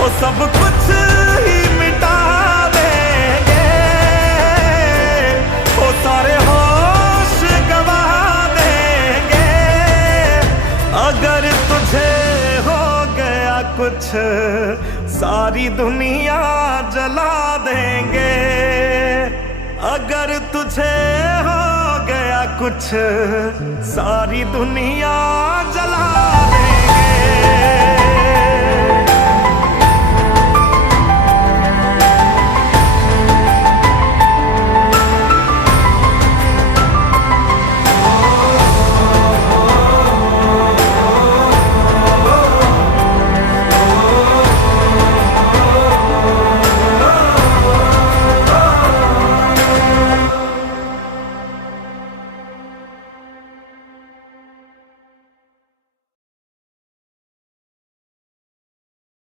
वो सब कुछ ही मिटा देंगे, वो सारे होश गवा देंगे। अगर तुझे हो गया कुछ सारी दुनिया जला देंगे। अगर तुझे हो गया कुछ सारी दुनिया जला देंगे।